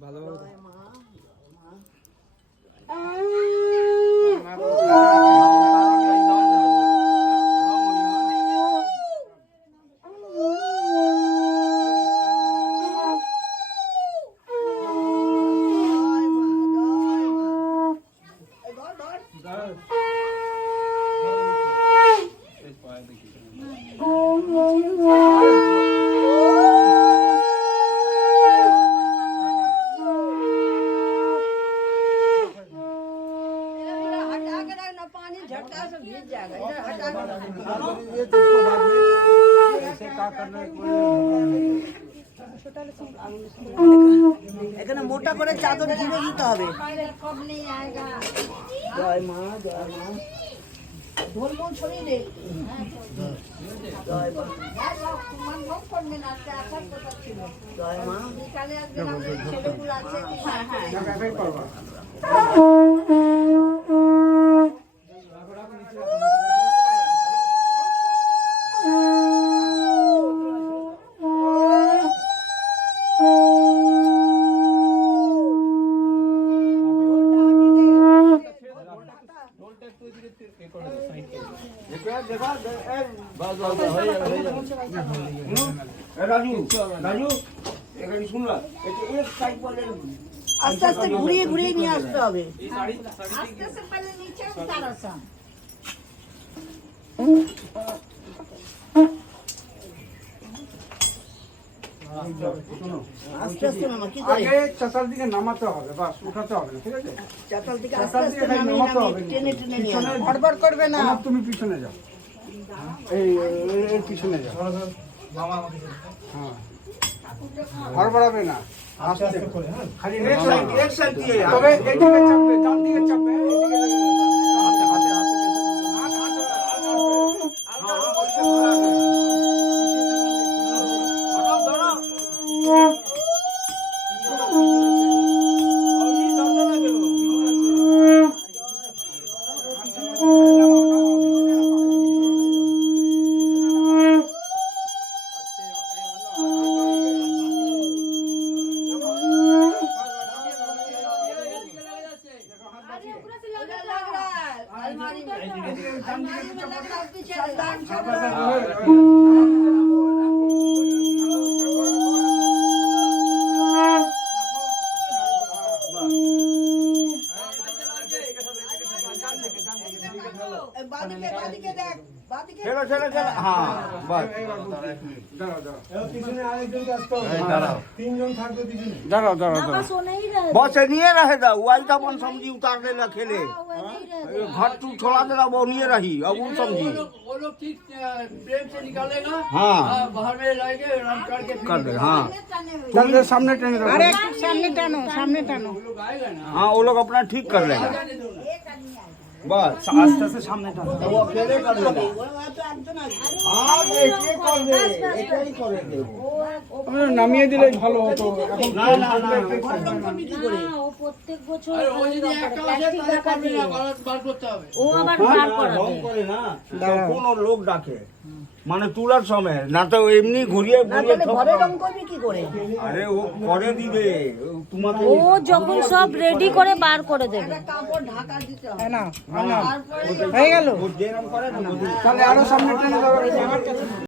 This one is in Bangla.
Valeu. এখানে মোটা করে চাদর ঘিরে দিতে হবে। জয় মা জয় মা। জয় মা। হ্যাঁ, হ্যাঁ। রাজু রাজু আস্তে আস্তে ঘুরিয়ে ঘুরিয়ে নিয়ে আসতে হবে। আস্তে আস্তে নিচে আস্তে আস্তে মামা কি করে আগে চাতাল দিকে নামাতে হবে বাস উঠাতে হবে না ঠিক আছে চাতাল আস্তে আস্তে নামাতে হবে টেনে টেনে নিয়ে পিছনে করবে না তুমি পিছনে যাও এই পিছনে যাও হ্যাঁ। হড়বড়াবে না আস্তে করে হ্যাঁ। খালি সাইড দিয়ে তবে এইদিকে চাপবে ডান দিকে চাপবে। এইদিকে अलमारी में अलमारी में लग रहा है पीछे लाइट चल रहा है ए, बादिके बादिके देख बादिके চলো চলো চলো হ্যাঁ বাস দাঁড়াও দাঁড়াও পিছনে আরেকজনকে আসতে হবে তিনজন থাকবে পিছনে দাঁড়াও দাঁড়াও দাঁড়াও बस नहीं रहे दा वाई तो अपन समझी उतार देना खेले घर तू छोड़ा देना वो नहीं रही अब वो समझी वो लोग ठीक अ, प्रेम से निकालेगा हाँ अ, बाहर में लाएंगे रन करके फिर कर दे हाँ टने हुए তাহলে সামনে টেনে দাও আরে वो लोग आएगा ना हाँ वो लोग अपना ठीक कर लेगा নামিয়ে দিলে ভালো হতো। কোন লোক ডাকে। মানে তোলার সময় না তো এমনি ঘুরিয়ে ঘুরিয়ে ঘরে রং করবি কি করে? আরে ও করে দিবে। তোমাকে ও যখন সব রেডি করে? বার করে দেবে। কাপড় ঢাকা দিতে হবে। হ্যাঁ না হ্যাঁ হয়ে গেল। যেরকম করে হ্যাঁ তাহলে আরও সামনে টেনে